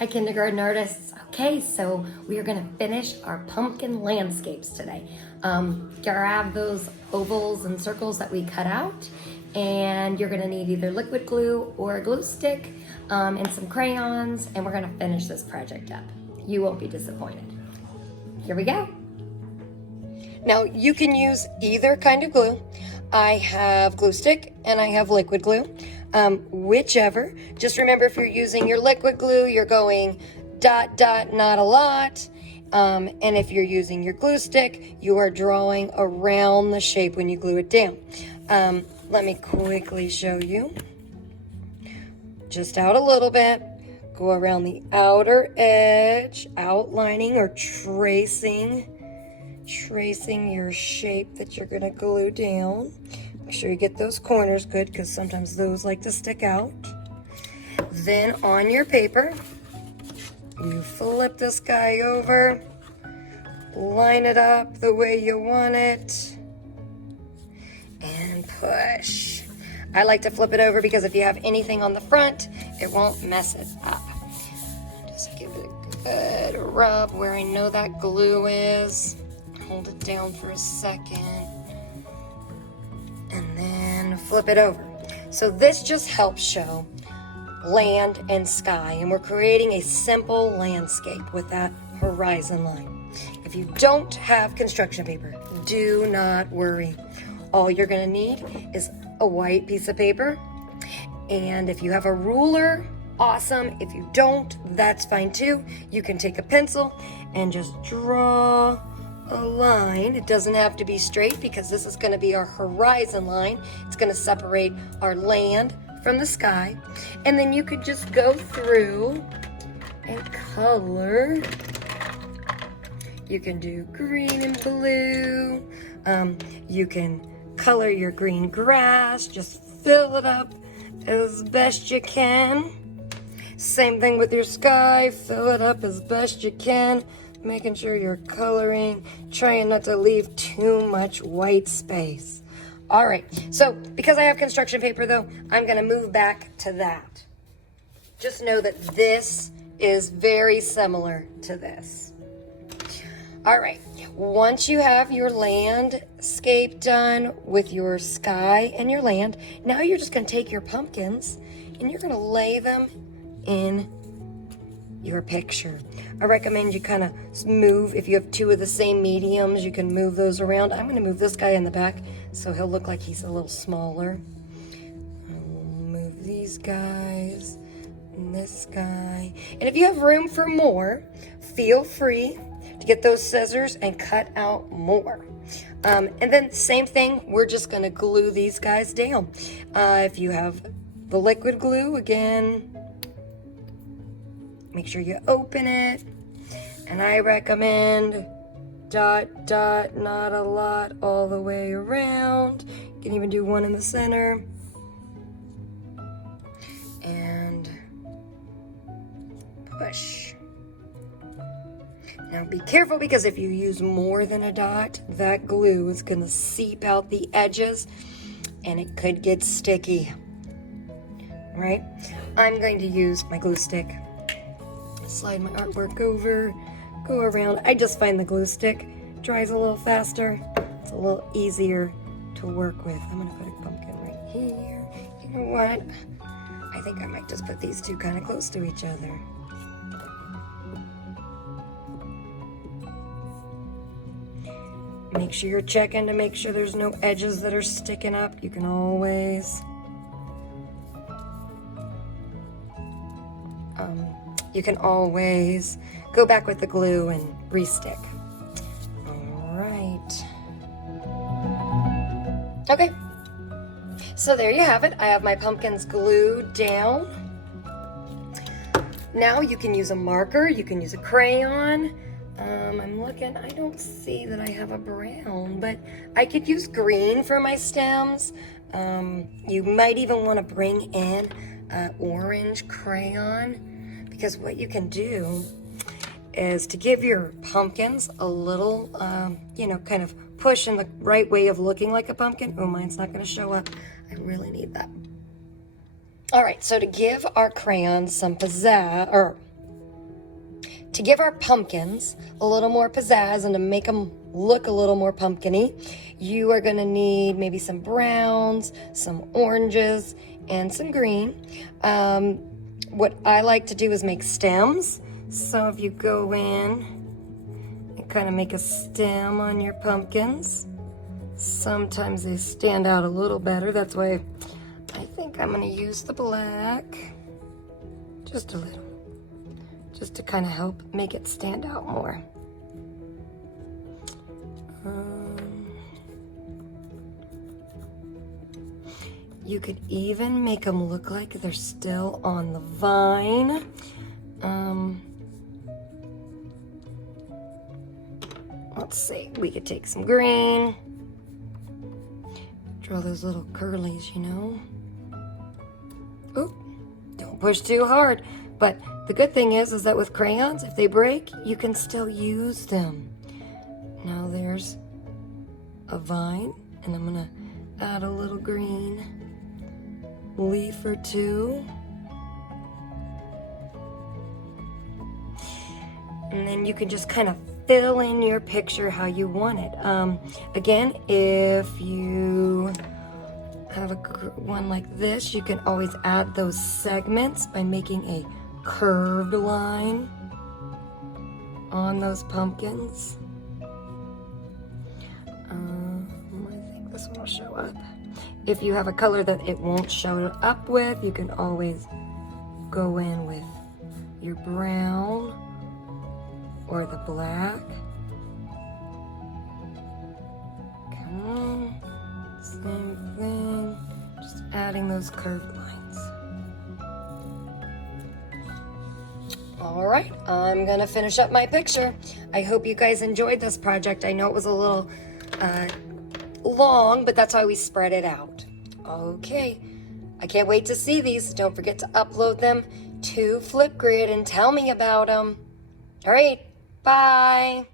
Hi, kindergarten artists. Okay, so we are gonna finish our pumpkin landscapes today. Grab those ovals and circles that we cut out, and you're gonna need either liquid glue or a glue stick and some crayons, and we're gonna finish this project up. You won't be disappointed. Here we go. Now you can use either kind of glue. I have glue stick and I have liquid glue. Whichever. Just remember, if you're using your liquid glue, you're going dot, dot, not a lot. And if you're using your glue stick, you are drawing around the shape when you glue it down. Let me quickly show you. Just out a little bit. Go around the outer edge, outlining or tracing your shape that you're going to glue down. Make sure you get those corners good, because sometimes those like to stick out. Then on your paper, you flip this guy over, line it up the way you want it, and push. I like to flip it over because if you have anything on the front, it won't mess it up. Just give it a good rub where I know that glue is. Hold it down for a second, and then flip it over. So this just helps show land and sky, and we're creating a simple landscape with that horizon line. If you don't have construction paper, do not worry. All you're gonna need is a white piece of paper, and if you have a ruler, awesome. If you don't, that's fine too. You can take a pencil and just draw a line. It doesn't have to be straight, because this is going to be our horizon line. It's going to separate our land from the sky. And then you could just go through and color. You can do green and blue. You can color your green grass. Just fill it up as best you can. Same thing with your sky. Fill it up as best you can. Making sure you're coloring, trying not to leave too much white space. All right, so because I have construction paper though, I'm gonna move back to that. Just know that this is very similar to this. All right, once you have your landscape done with your sky and your land, now you're just gonna take your pumpkins and you're gonna lay them in your picture. I recommend you kind of move, if you have two of the same mediums, you can move those around. I'm going to move this guy in the back so he'll look like he's a little smaller. I'll move these guys and this guy. And if you have room for more, feel free to get those scissors and cut out more. And then same thing, we're just going to glue these guys down. If you have the liquid glue, again, make sure you open it, and I recommend dot, dot, not a lot, all the way around. You can even do one in the center. And push. Now be careful, because if you use more than a dot, that glue is going to seep out the edges, and it could get sticky. Right? I'm going to use my glue stick. Slide my artwork over, go around. I just find the glue stick dries a little faster. It's a little easier to work with. I'm gonna put a pumpkin right here. You know what? I think I might just put these two kind of close to each other. Make sure you're checking to make sure there's no edges that are sticking up. You can always go back with the glue and re-stick. All right. Okay. So there you have it. I have my pumpkins glued down. Now you can use a marker. You can use a crayon. I'm looking. I don't see that I have a brown, but I could use green for my stems. You might even want to bring in orange crayon. Because what you can do is to give your pumpkins a little, kind of push in the right way of looking like a pumpkin. Oh, mine's not going to show up. I really need that. All right, so to give our crayons some pizzazz, or to give our pumpkins a little more pizzazz and to make them look a little more pumpkin-y, you are gonna need maybe some browns, some oranges, and some green. What I like to do is make stems. So if you go in and kind of make a stem on your pumpkins, sometimes they stand out a little better. That's why I think I'm gonna use the black, just a little, just to kind of help make it stand out more. You could even make them look like they're still on the vine. Let's see, we could take some green, draw those little curlies, you know. Oop, don't push too hard. But the good thing is that with crayons, if they break, you can still use them. Now there's a vine, and I'm gonna add a little green leaf or two. And then you can just kind of fill in your picture how you want it. Again, if you have one like this, you can always add those segments by making a curved line on those pumpkins. I think this one will show up. If you have a color that it won't show up with, you can always go in with your brown or the black. Come on, same thing, just adding those curved lines. All right, I'm gonna finish up my picture. I hope you guys enjoyed this project. I know it was a little long, but that's why we spread it out. Okay, I can't wait to see these. Don't forget to upload them to Flipgrid and tell me about them. All right, bye.